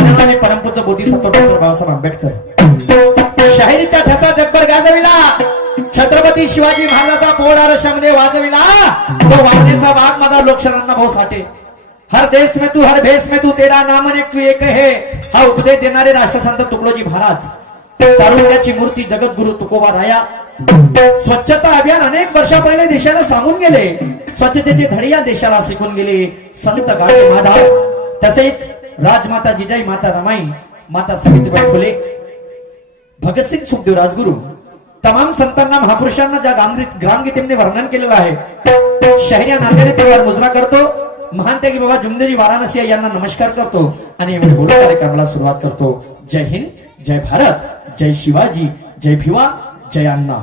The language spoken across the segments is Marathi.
मनोनाने परमपूज्य बोधिसत्व डॉक्टर बाबासाहेब आंबेडकर शाहिरीच्या ठसा जगभर गाजविला. छत्रपती शिवाजी महाराजांचा पोळ आरशामध्ये वाजविला. तो वाजण्याचा वाघ माझा लोकशाहींना भाऊ साठे. हर देश में तू हर भेष में तू तेरा नाम अनेक तू एक है. हा उपदेश देणारे राष्ट्रसंत तुकडोजी महाराज. तारुण्याची मूर्ती जगद्गुरु तुकोबा राया. स्वच्छता अभियान अनेक वर्षा पहिले देशाला सांगून गेले. स्वच्छतेचे धडे या देशाला शिकून गेले संत गाडगे महाराज. तसेच राजमाता जिजाई, माता रमाई, माता सावित्रीबाई फुले, भगतसिंग, सुखदेव, राजगुरु तमाम संतांना महापुरुषांना ज्या ग्रामगीतेमध्ये वर्णन केलेलं आहे. शहरी या नात्याने तेव्हा मुजरा करतो. महान त्यागी बाबा जुमदेजी वाराणसी यांना नमस्कार करतो आणि एवढे बोलून कार्यक्रमाला सुरुवात करतो. जय हिंद, जय भारत, जय शिवाजी, जय भिवा, जय अण्णा.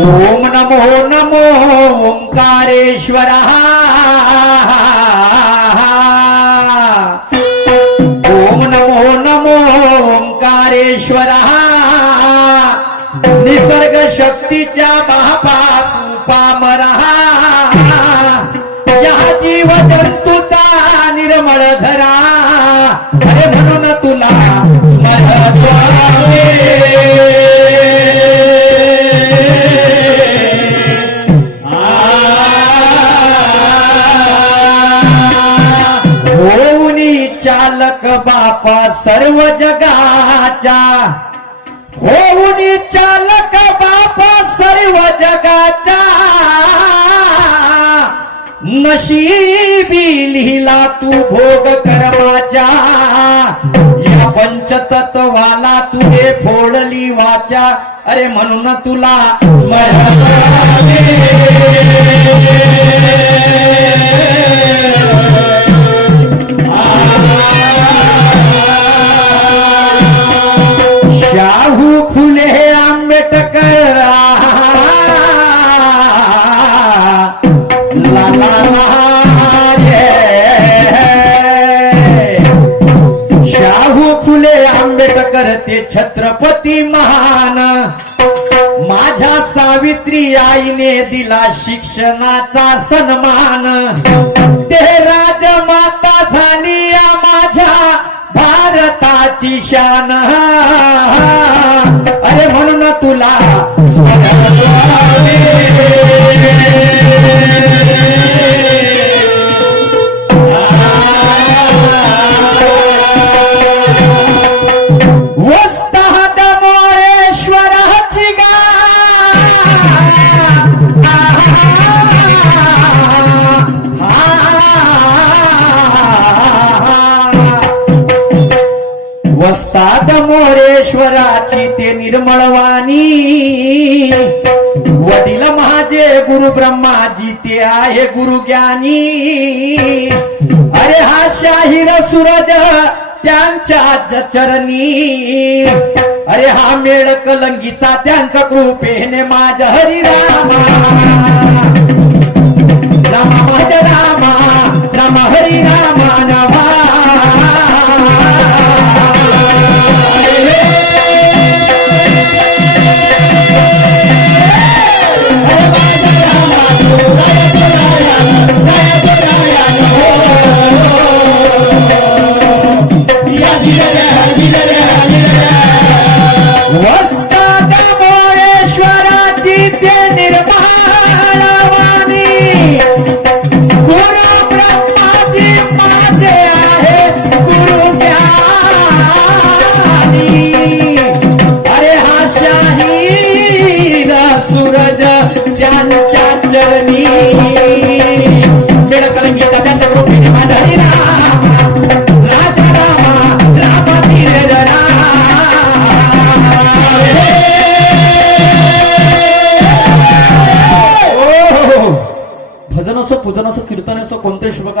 ओम नमो नमो ओंकारेश्वर. ओम नमो नमो ओंकारेश्वर. निसर्ग शक्तीच्या बापा तू पामरा. या जीव जंतूचा निर्मळ धरा. अरे म्हणून तुला स्मरतो. चालक बापा सर्व जगाचा. होऊन चालक बापा सर्व जगाचा. नशीबी लिहिला तू भोग कर्माचा. या पंचतत्वाला तुझे फोडली वाचा. अरे म्हणून तुला स्मरण. शाहू फुले आंबेडकर. ला ला ला शाहू फुले आंबेडकर ते छत्रपती महान. माझ्या सावित्री आईने दिला शिक्षणाचा सन्मान. ते राजमाता झाली माझ्या भारताची शान. अरे म्हणून तुला वस्ताद मोरेश्वराची गा. वस्ताद मोरेश्वराची ते निर्मळवाणी. वडील माझे गुरु ब्रह्माजी ते आहे गुरु ज्ञानी. अरे हा शाहीर सूरज त्यांच्या चरणी. अरे हा मेळ कलंगीचा त्यांच्या कृपेने माझ्या हरी रामा. रामा माझ्या रामा, रामा हरी रामा नवा. Yeah.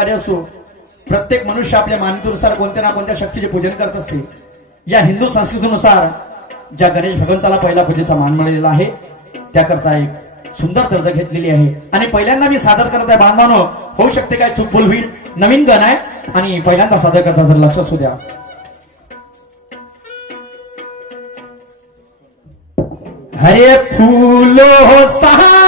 कार्य असो, प्रत्येक मनुष्य आपल्या मान्यतेनुसार कोणत्या ना कोणत्या शक्तीचे पूजन करत असते. या हिंदू संस्कृतीनुसार ज्या गणेश भगवंताला पहिला पूजेचा मान मिळालेला आहे, त्याकरता एक सुंदर दर्ज घेतलेली आहे. आणि पहिल्यांदा मी सादर करत आहे बांधवानो, होऊ शकते काय चूक बोल होईल, नवीन गाणं आहे आणि पहिल्यांदा सादर करता जर लक्ष असू द्या. हरे फूलो सहा